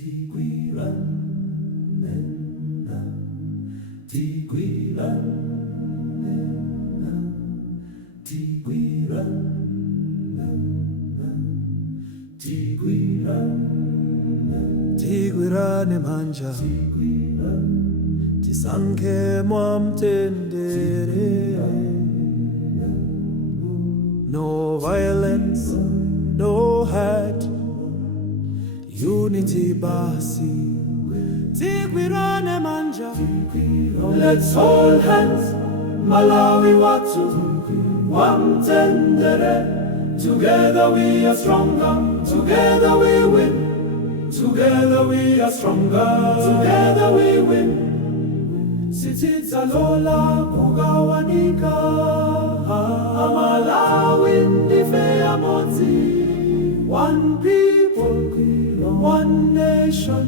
Tigwirane Manja, Tigwirane Manja, Tigwirane Manja, Tigwirane Manja, Tisanke mwamtendere. No violence, no hate, unity basi. Tigwirane Manja, let's hold hands, Malawi watu wamtendere. Together we are stronger, together we win. Together we are stronger, together we win. Sititsa lola kugawanika, Malawi ndife amoti. One people, one nation.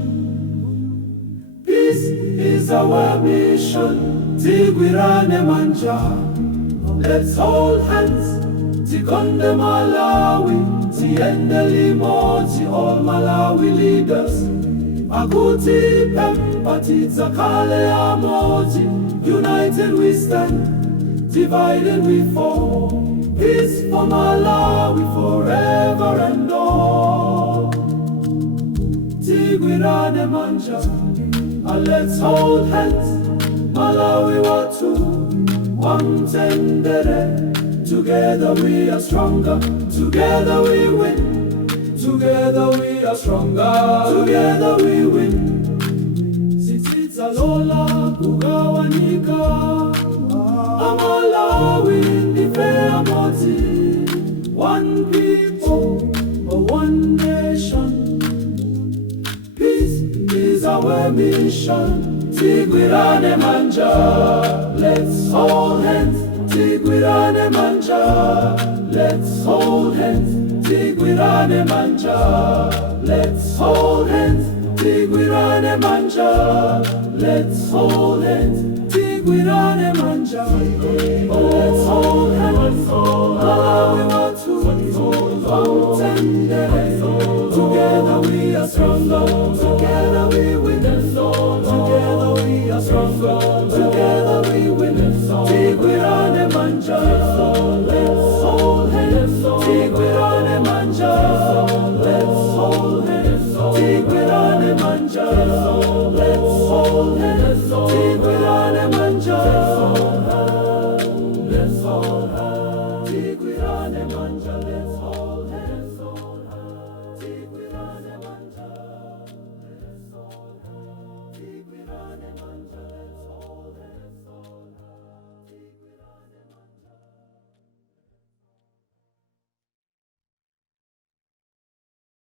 Peace is our mission. Tigwirane Manja, let's hold hands. Tikonde Malawi, tiende limoti, all Malawi leaders. Akuti pempa titakale amoti. United we stand, divided we fall. Peace for Malawi forever and all. Tigwirane Manja, let's hold hands. Malawi watu wamtendere. Together we are stronger, together we win. Together we are stronger, together we win. Sititsa lola kugawanika, Malawi ndife amoti. One people, one nation. Peace is our mission. Tigwirane Manja, let's hold hands. Tigwirane Manja, let's hold hands. Tigwirane Manja, let's hold hands. Tigwirane Manja, let's hold hands. Tigwirane Manja, let's hold hands. Malawi watu wamtendere. Together we are stronger, together we win. Together we are stronger, together we win.